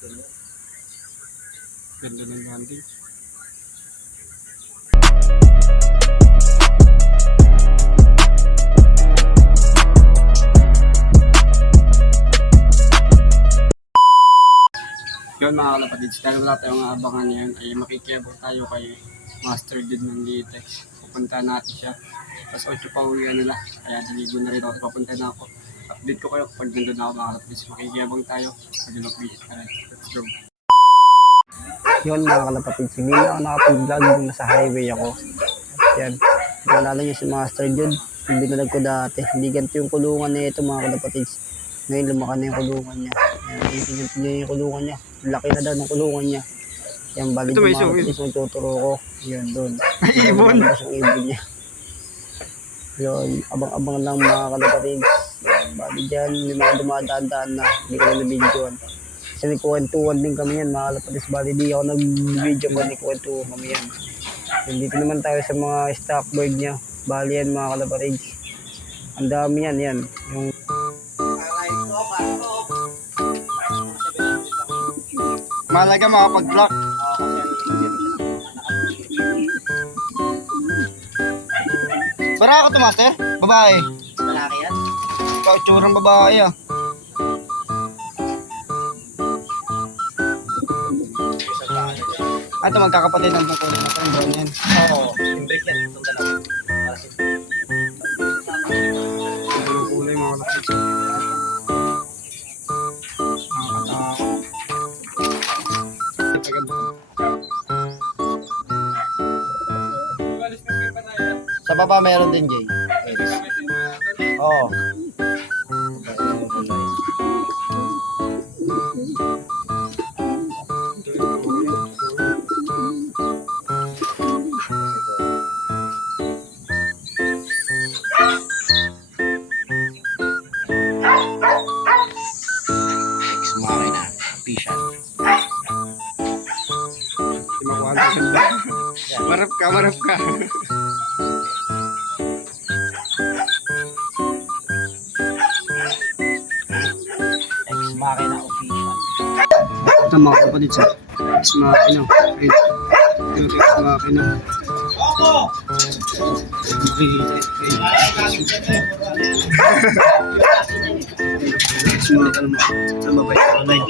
Ganda ng landing. Yun mga kalapatids, dahil wala tayong aabangan ngayon ay makikiyabot tayo kay Master Jud ng Litex. Pupunta natin siya. Tapos 8 pa uwi nila. Kaya daligo na rin ako. Papunta na ako. Update ko kayo kapag nandun ako mga kalapatids. Makikiyabang tayo. Pag-ilok visit na rin. Let's go. Yun mga kalapatids, hindi na ako nakapag-vlog nung nasa highway ako. Yan. Naalala niyo si Master Jud. Yung binalag ko dati. Hindi ganito yung kulungan na ito mga kalapatids. Ngayon lumaka na yung kulungan niya. Yan, niya yung kulungan niya. Laki na daw ng kulungan niya. Yan, bali yung mga kapatid magtuturo ko. Yan, doon. Ay, ibon! Yung ibon niya. Yun, abang-abang lang mga kalapatids. Yan, bali dyan, may mga dumadaan-daan na. Hindi ko na nabidyoan. Kasi nagkukwentuhan din kami yan mga kalapatids. Bali di ako nag-video ko, nagkukwentuhan kami yan. Yan, dito naman tayo sa mga stock bird niya. Bali yan mga kalapatids. Ang dami yan, yan. Yung malaga makapag-block. Para ako to, Master? Babae? Lalaki yan? Kautsurang babae ah. Ito magkakapatid ng tungkol na ito. Yung brown yan. Oo, yung break yan. Itong dalawa. Para simple. Ang kulay mga kapatid. Sa baba meron din, Jay. Oo. Ex-mare na. Official. Di makuha ka sila. Marap ka, marap ka. Ex-mare na official. Ito mga kapatid sa ex-makina. Yung ex-makina. Makikita ex-makina na mabait online.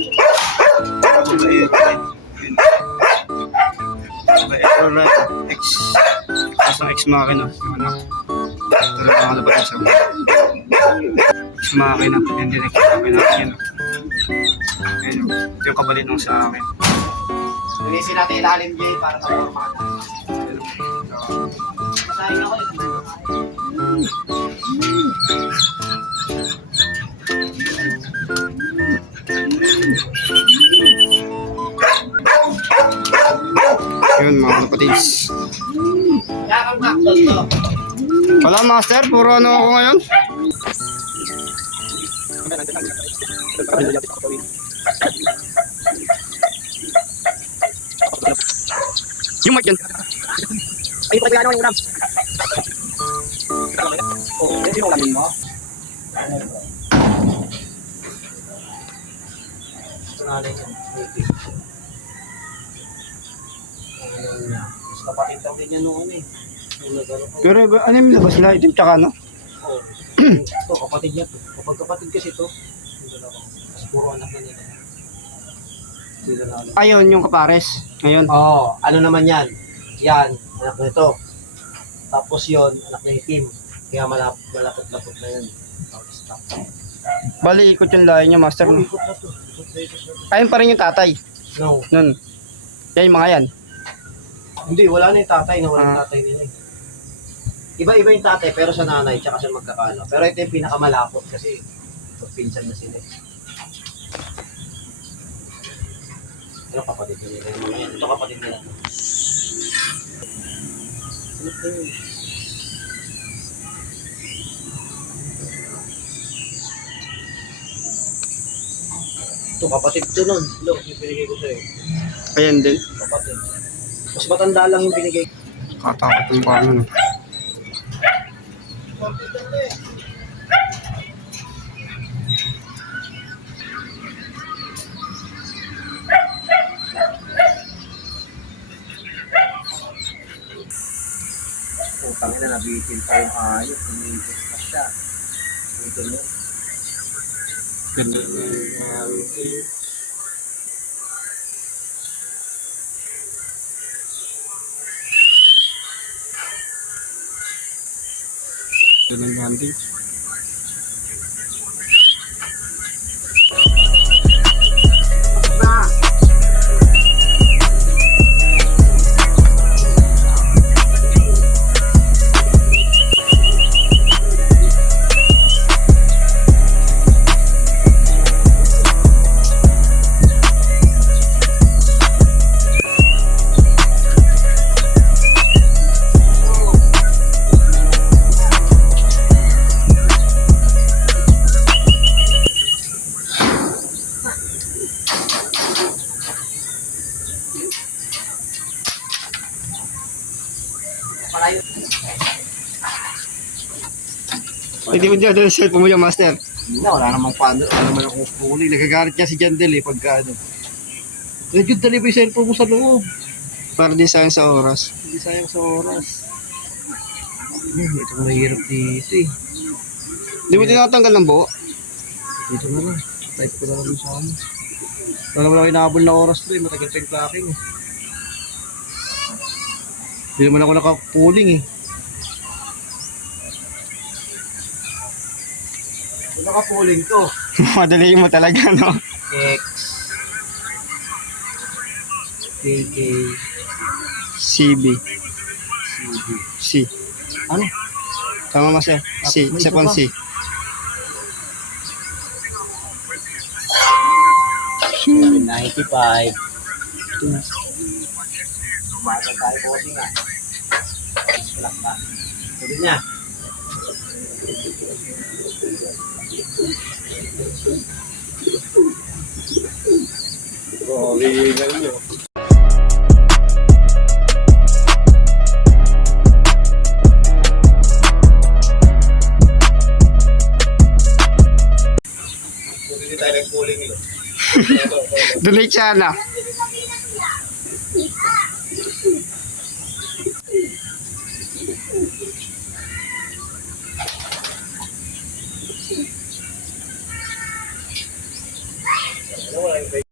Mabait online. Ex-makina. Yung anak. Ito rin mga kapatid sa ex-makina. Yan din ex-makina. Yan. Ayun, ito yung kapalit nung sa akin. Linisin natin ilalim, Jay, para ma-forma na. Masahin ako Yun mga kapatids. Yakang nakdol to. Wala master, puro ano ako ngayon. Yung mic yan. Ay, pati ano yung ulam? Oo, yan yung ulamin mo. Sanalay yan. Mas kapatid daw din yan noon eh. Pero ano yung labas nila? Itim tsaka ano? Oo. Ito, kapatid niya to. Kapag kapatid kasi to, mas puro anak na nila. Ayun, yung kapares. Ngayon. Oo, ano naman yan? Yan, anak nito. Tapos yon anak na itim. Kaya malapot-lapot na yun. Bali, ikot yung lahi niya, master. No? Ikot na to. Ikot na ito. Ayun pa rin yung tatay. No. Nun. Yan yung mga yan. Hindi, wala na yung tatay. Nawala yung tatay nila eh. Iba-iba yung tatay pero sa nanay tsaka sa magkakano. Pero ito yung pinakamalapot kasi pinsan na sila eh. Pero kapatid nila yung mga yan. Ito kapatid nila. Ito kapatid ko nun. Look, yung binigay ko sa'yo. Ayan din. Kapatid. Mas matanda lang yung binigay ko. Katakot yung paano. Putang ina, nabitin pa yung hayop. Umikot pa siya. Ito yun. Ganda. Ganda ng hunting. Malayo. Hindi mo dyan, dahil cellphone mo dyan, master. Hindi na, wala namang paano. Wala naman akong huli. Nagagalit niya si Jandel eh, pagka ano. Medyo dali ba yung cellphone mo sa loob? Para di sayang sa oras. Hindi sayang sa oras. Ito mahirap dito eh. Hindi mo tinatanggal ng buo. Dito na lang. Type ko na lang sa ano. Wala mo lang inaabol na oras to eh. Matagal pa yung clocking eh. Hindi naman ako nakapuling eh. Kung nakapuling to. Madali mo talaga, no? X. KK. CB. CB. C. Ano? Tama, master. C. May Isa iba pang pa. C. Hmm. 95. Bata tayo bossing ah. Kalak ka. Sabi niya. Galingan nyo. Hindi tayo nag-pooling yun. Donate siya na. Ano wala yung